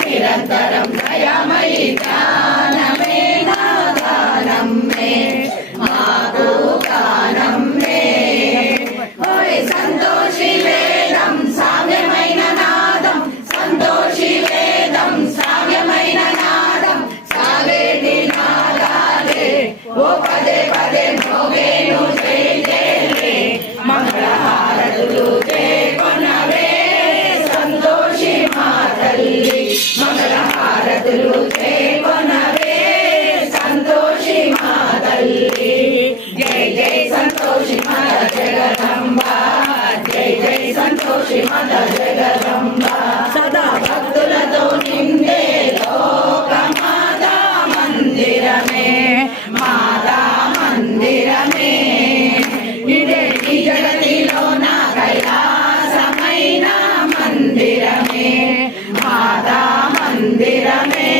నిరంతరం దయామయి జ్ఞానమే నా గానం మే మాకు గానం మే ఓయ్ సంతోషి వేదం సామ్యమైన నాదం సంతోషి వేదం సామ్యమైన నాదం సాగేటి నాదాలే ఓ పదే పదే మోగేను జై జయలే మంగళహారతులు జయ కొనవే సంతోషి మాతల్లి మంగళహారతులు జయ కొనవే సంతోషి మాతల్లి జై జై సంతోషి మాత జగదంబా జై జై సంతోషి మాత జగదంబా సదా భక్తులతో నిండే లోక మాతా మందిరమే మాతా మందిరమే ఇదే ఈ జగతిలో నా కైలాసమైన మందిరమే మాతా మందిరమే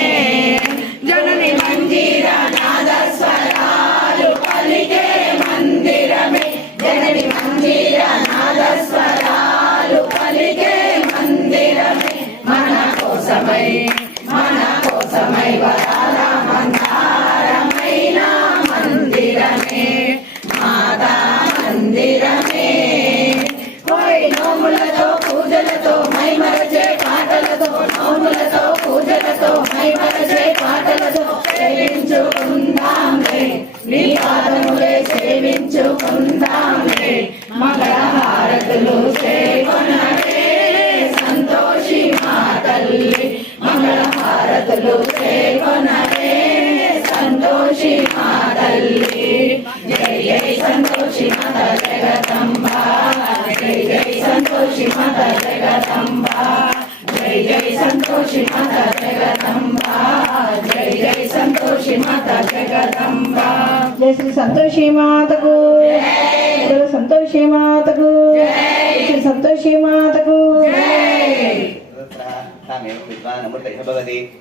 జనని మందిర నాదస్వరాలు పలికే మందిరమే జనని మందిర నాదస్వరాలు పలికే మందిరమే మన కోసమై వరాల మందారమైన మందిరమే మాతా మందిరమే ఓయ్ నోములతో పూజలతో మైమరచే పాటలతో నోములతో పూజలతో మైమరచే పాటలతో సేవించుకుందాంలే నీ పాదములే పంచుకుందాంలే మంగళహారతులు సేకొనవే సంతోషి మా తల్లి మంగళహారతులు సేకొనవే సంతోషి మా తల్లి జై జై సంతోషి మాత జగదంబ జై జై సంతోషి మాత జగదంబ జై జై సంతోషి మాత జగదంబ జై జై సంతోషి మాత జగదంబ జై శ్రీ సంతోషి మాతకు జై సంతోషి మాతకు శ్రీ సంతోషి మాతకు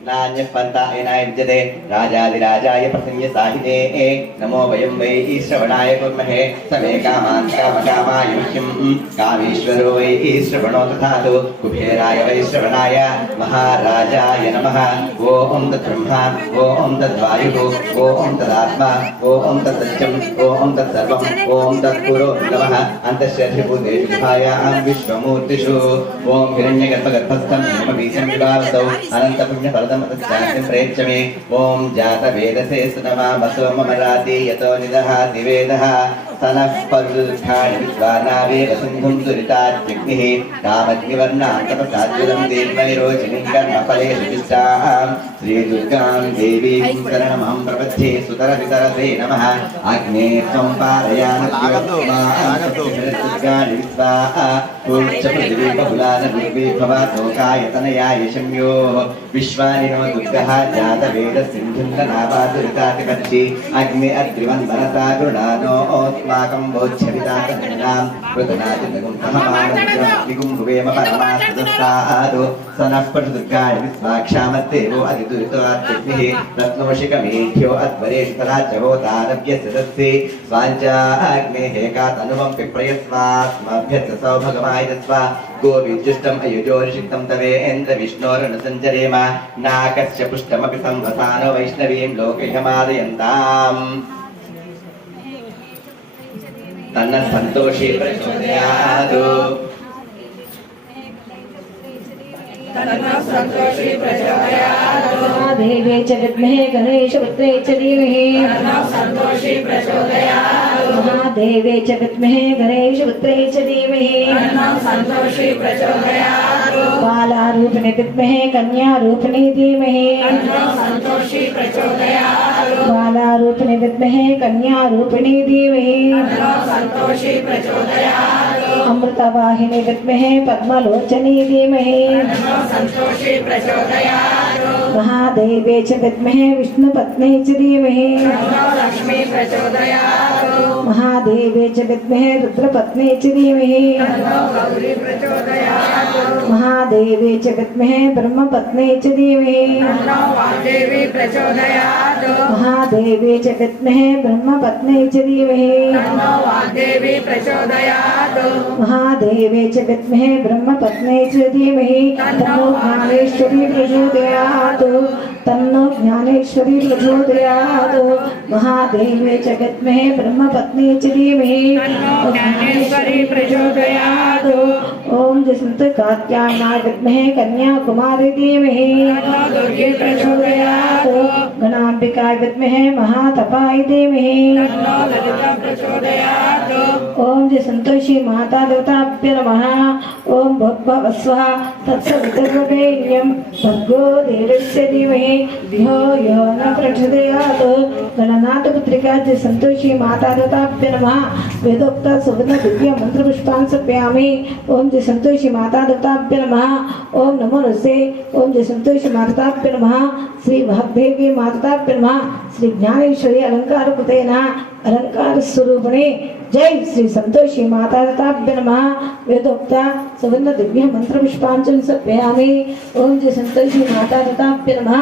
नान्यः पन्था येनाय विद्यते राजाधिराजाय प्रसन्यसाहिते नमो वयं वै श्रवणाय कुर्महे समे कामान् कामकामायुष्यं कामेश्वरो वै श्रवणो दधातु कुबेराय वै श्रवणाय महाराजाय नमः ॐ तद्ब्रह्मा ॐ तद्वायुः ॐ तदात्मा ॐ तत्सत्यं ॐ तत्सर्वं ॐ तत्पुरो नमः अन्तःशरीरभूतेषु गुहायां विश्वमूर्तिषु ॐ हिरण्यगर्भगर्भस्थं बीजं विभावसौ अनन्तपुण्यफलदमतश्चान्तिं प्रेक्षमे ॐ जातवेदसे सुनमामसो मम राति यतो निदहाति वेदः सनः परुदुर्घाणि विश्वानावेदसिन्धुं दुरितात्यग्निः कामग्निवर्णां तपसाद्युलं दीर्घैरोचिनीं कर्मफलेषु विष्टाः श्रीदुर्गां देवीं शरणमहं प्रपद्ये सुतरवितरसे नमः अग्ने त्वं पारयानद्योगानि विश्वाः पूर्वपृथिवी बहुलान भवातोकायतनयाय शम्योः विश्वानि नो दुर्गः जातवेदसिन्धुन्दनावादुरितातिपक्षि अग्नि अद्रिवन् मनसा गृणानो अस्माकं बोध्यविताकनां पृथनादिगुं भुवेम परमास्तुस्तादो सनः पशुदुर्गाणि विश्वाक्षामत्तेवो अतिदुरितात्यग्निः रत्नोषिकमेढ्यो अध्वरेषु तराज्यहोतारभ्यस्य तस्ये स्वाञ्चाग्नेः कातनुवं पिप्रयस्वास्मभ्यर्थसौ भगवायस्व गोविजुष्टम् अयुजोरिषिक्तं तवेन्द्र विष्णोरनुसञ्चरेम नाकस्य पुष्टमपि संवसानो वैष्णवीं लोकह्यमादयन्ताम् तन्न सन्तोषे प्रचोदयातु संतोषी प्रचोदयातु देवे च विद्महे गणेशपुत्रे च धीमहि संतोषी प्रचोदयातु महादेवे च विद्महे गणेशपुत्रे च धीमहि संतोषी प्रचोदयातु बालारूपिणे विद्महे कन्यारूपिणे धीमहि संतोषी प्रचोदयातु बालारूपिणे विद्महे कन्यारूपिणे धीमहि संतोषी प्रचोदयातु अमृतवाहिनी विद्महे पद्मलोचने धीमहि संतोषी प्रचोदयातु महादेवे च विद्महे विष्णुपत्नी च धीमहि लक्ष्मी प्रचोदयातु महादेवे च विद्महे रुद्रपत्नी च धीमहि गौरी प्रचोदयातु महादेवे च विद्महे ब्रह्मपत्नी च धीमहि वाग्देवी प्रचोदयातु महादेवे च विद्महे ब्रह्मपत्नी च धीमहि वाग्देवी प्रचोदयातु महादेवे च विद्महे ब्रह्मपत्नी च धीमहि तन्नो ज्ञानेश्वरी प्रचोदयातु तन्नो ज्ञानेश्वरी प्रचोदयातु महादेवे च विद्महे ब्रह्मपत्नी च धीमहि ज्ञानेश्वरी प्रचोदयातु ओम जसंत कात्यायनाय विद्महे कन्याकुमारी धीमहि दुर्गे प्रचोदयातु गणाम्बिकाय विद्महे महातपाय धीमहि ललिता प्रचोदयातु ओम जसंतोषी माता देवताभ्यो नमः ओम भगवस्वः तत्सवितुर्वरेण्यं भर्गो देवस्य धीमहि धियो यो न प्रचोदयात् गणनाथ पुत्रिका जसंतोषी माता देवताभ्यो नमः वेदोक्त सुवर्ण दिव्य मंत्र पुष्पान् समर्पयामि ओम जसंतोषी माता देवताभ्यो नमः ओम नमो नमस्ते ओम जसंतोषी माताभ्यो नमः श्री वाग्देवी माताभ्यो नमः श्री ज्ञानेश्वरी अलंकार कृतेन अलंकार स्वरूपिणे जय श्री संतोषी माता देवताभ्यो नमः वेदोक्त सुवर्ण दिव्य मंत्र पुष्पान् समर्पयामि ओम जय संतोषी माता देवताभ्यो नमः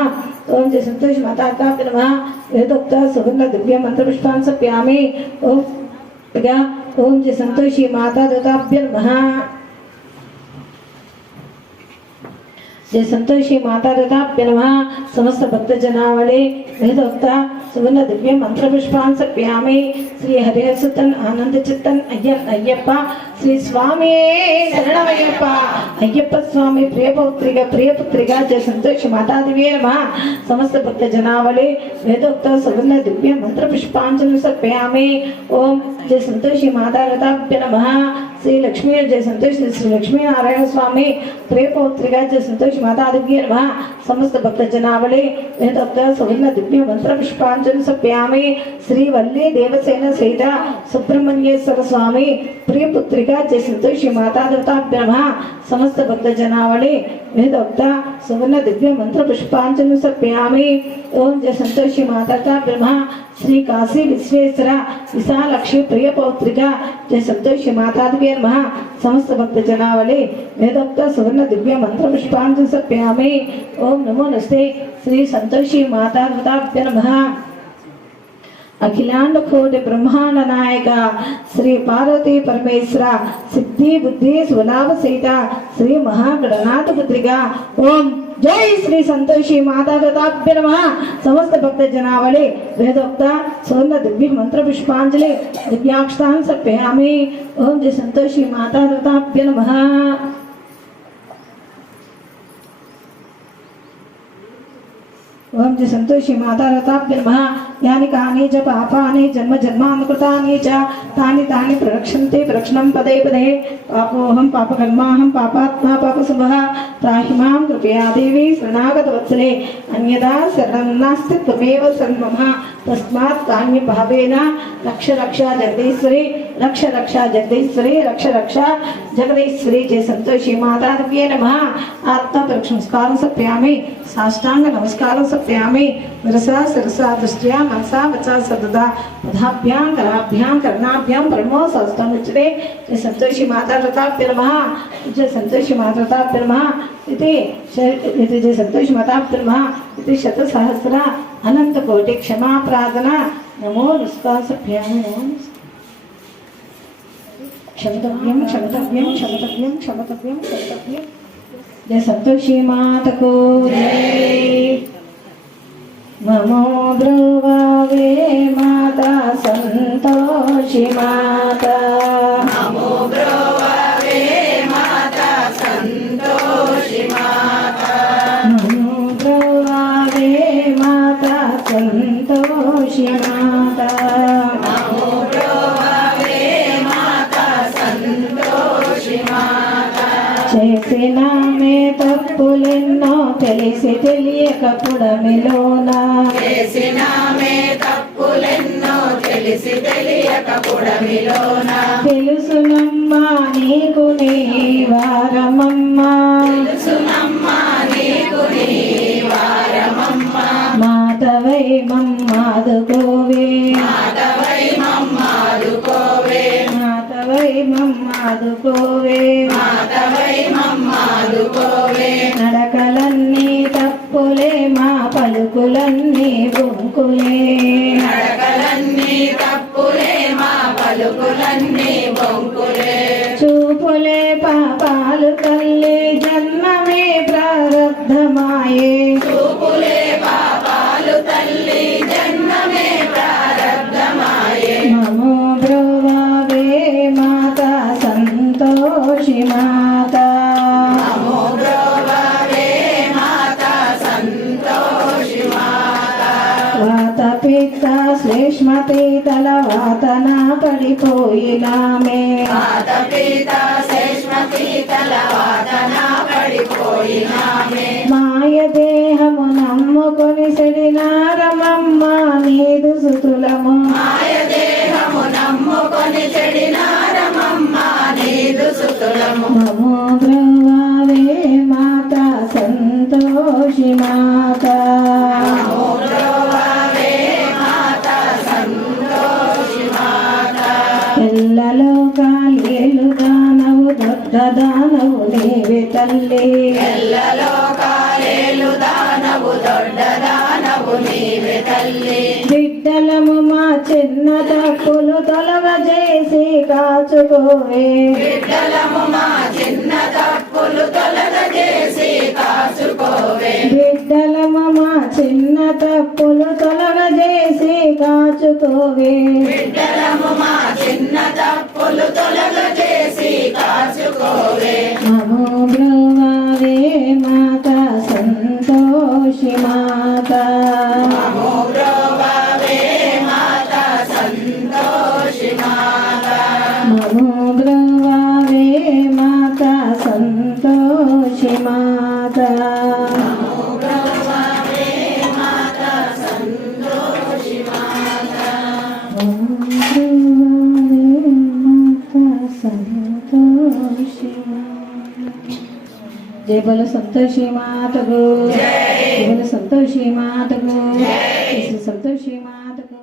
ओम जय संतोषी माता देवताभ्यो नमः वेदोक्त सुवर्ण दिव्य मंत्र पुष्पान् समर्पयामि ओम जय संतोषी माता देवताभ्यो नमः जय संतोषी माता दत्ताभ्य नमः समस्त भक्त जनावली वेदोक्त सुवर्ण दिव्य मंत्र पुष्पान् समर्पयामि श्री हरिहरसुतन आनंद चित्तन अय्यप्प श्री स्वामी शरणमय्यप्प अय्यप्प स्वामी प्रियपुत्रिका जय संतोषी माता देवी नमः समस्त भक्त जनावली वेदोक्त सुवर्ण दिव्य मंत्र पुष्पान् समर्पयामि ओम जय संतोषी माता दत्ताभ्य नमः श्री लक्ष्मी जय संतोषी श्री लक्ष्मी नारायण स्वामी प्रियपुत्रिका जय संतोषी माता देवी नमः समस्त भक्त जनावली वेदोक्त सुवर्ण दिव्य मंत्र पुष्पान् समर्पयामि श्री वल्ली देवसेन सहित सुब्रह्मण्येश्वर स्वामी प्रियपुत्रिका जय संतोषी माता देवताभ्य नमः समस्त भक्त जनावली वेदोक्त सुवर्ण दिव्य मंत्र पुष्पान् समर्पयामि ओम जय संतोषी माता देवताभ्य नमः श्री काशी विश्वेश्वर विशालक्षी प्रियपौत्रिका जय संतोषी माता देवी नमः समस्त भक्त जनावली वेदोक्त सुवर्ण दिव्य मंत्र पुष्पान् समर्पयामि ओम नमो नमस्ते श्री संतोषी माता देवताभ्य नमः अखिलांड कोटि ब्रह्मांड नायक श्री पार्वती परमेश्वर सिद्धि बुद्धि स्वलाभ सहित श्री महागणनाथ पुत्रिका ओम जय श्री संतोषी माता दत्ताभ्य नमः समस्त भक्त जनावली वेदोक्त स्वर्ण दिव्य मंत्र पुष्पांजलि दिव्याक्षतान् समर्पयामि ओम जय संतोषी माता दत्ताभ्य नमः ओम जय संतोषी माता दत्ताभ्य नमः यानि कानि च पापानि जन्म जन्मान्तकृतानि च तानि तानि प्ररक्षन्ते प्ररक्षणं पदे पदे पापोऽहं पापकर्माहं पापात्मा पापसुभः त्राहि मां कृपया देवी शरणागतवत्सले अन्यदा शरणं नास्ति त्वमेव शरणं मम तस्मात् काम्यभावेन रक्ष रक्षा जगदीश्वरी रक्ष रक्षा जगदीश्वरी रक्ष रक्षा जगदीश्वरी जय संतोषी माता देवी नमः आत्मा नमस्कारं समर्पयामि साष्टांग नमस्कारं समर्पयामि विरसा शिरसा दृष्ट्या मनसा वचा सददा पदाभ्यां कराभ्यां कर्णाभ्यां परमो सहस्रमुच्यते जय संतोषी माता दत्ताभ्य नमः जय संतोषी माता दत्ताभ्य नमः इति जय संतोषी माताभ्य नमः इति शतसहस्र अनंत कोटि क्षमा प्रार्थना नमो नमस्कार समर्पयामि क्षमतव्यं क्षमतव्यं क्षमतव्यं क्षमतव्यं क्षमतव्यं जय संतोषी माता को जय नमो ब्रुवावे माता संतोषी माता नमो ब्रुवावे माता संतोषी माता नमो ब्रुवावे माता संतोषी माता नमो ब्रुवावे माता संतोषी माता చేసిన మే తప్పులెన్నో తెలిసి తెలియక పుడమిలోనా చేసిన మే తప్పులెన్నో తెలిసి తెలియక పుడమిలోనా తెలుసునమ్మా నీకు నీ వారమమ్మా తెలుసునమ్మా నీకు నీ వారమమ్మా మాతవై మమ్మాదుకోవే మాధవై మమ్మాదుకోవే మాతవై మమ్మాదుకోవే మాధవై మమ్మాదుకోవే నడకలన్నీ తప్పులే మా పలుకులన్నీ బొంకులే నడకలన్నీ తప్పులే మా పలుకులన్నీ బొంకులే చూపులే పాపాలు తల్లి జన్మమే ప్రారబ్ధమాయే చూపులే పాపాలు తల్లి జన్మమే ప్రారబ్ధమాయే నమో బ్రువావే మాతా సంతోషి మాతా నమో బ్రోవే మాతా సంతోషి మాతా వాత పిత్త శ్లేష్మతి తల వాతన పడిపోయినామే మాత పిత శేష్మతి తలవాదన పడిపోయినామే మాయ దేహము నమ్ముకొని సెడినారమమ్మ నీదు సుతులము మాయ దేహము నమ్ముకొని చెడినారమమ్మ నీదు సుతులము నమో బ్రవావే మాతా సంతోషి మాతా నమో బ్రోవే మాతా సంతోషి మాతా ఎల్లలోకాలేలు దానవు దొడ్డ దానవు నీవే తల్లి ఎల్లలోకాలేలు దానవు దొడ్డ దానవు నీవే తల్లి బిడ్డలము మా చిన్న తప్పులు తొలగజేసి కాచుకోవే బిడ్డలము మా చిన్న తప్పులు తొలగజేసి కాచుకోవే బిడ్డలము మా చిన్న తప్పులు తొలగజేసి కాచుకోవే బిడ్డలము మా చిన్న తప్పులు తొలగజేసి కాచుకోవే నమో బ్రహ్మవే మాత సంతోషి మాత నమో బ్రహ్మవే మాత సంతోషి మాత నమో బ్రహ్మవే మాత సంతోషి మాత నమో బ్రహ్మవే మాత సంతోషి మాత ఓం బ్రహ్మవే మాత సంతోషి మాత जय बोलो संतोषी माता को जय बोलो संतोषी माता को जय संतोषी माता को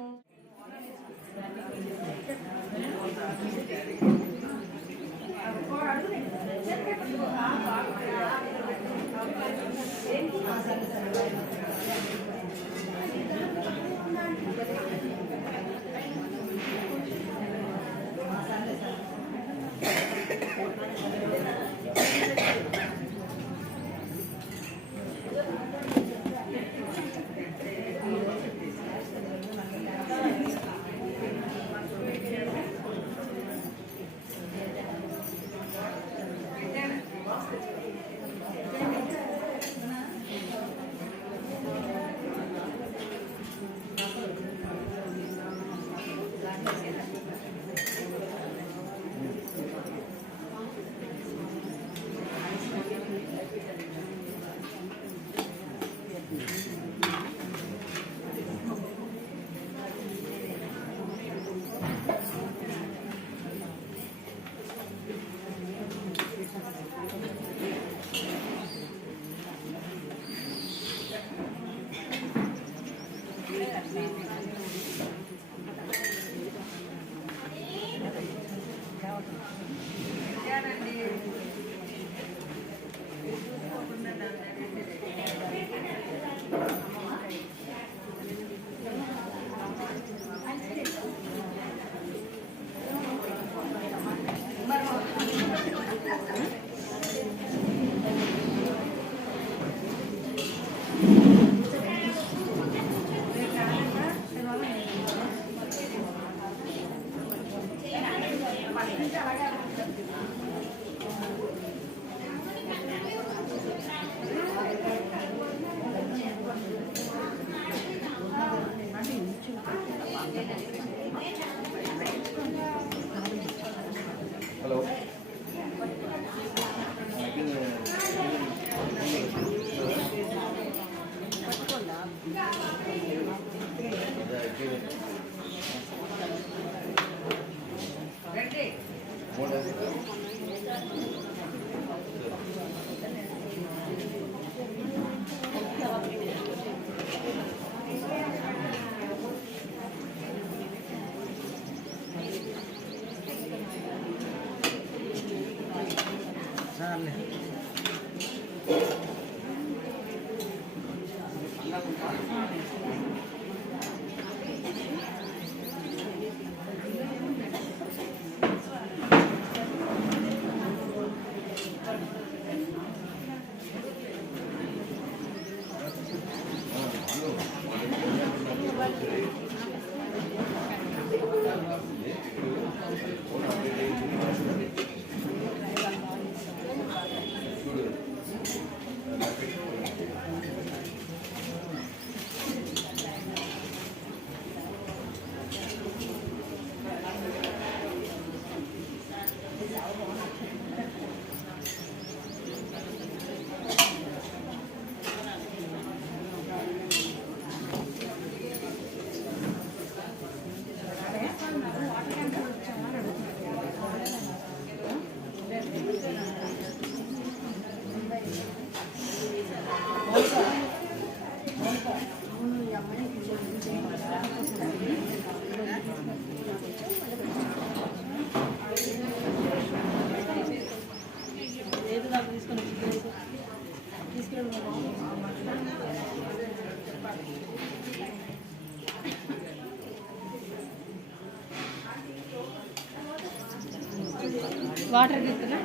వాటర్ తీసుకున్నా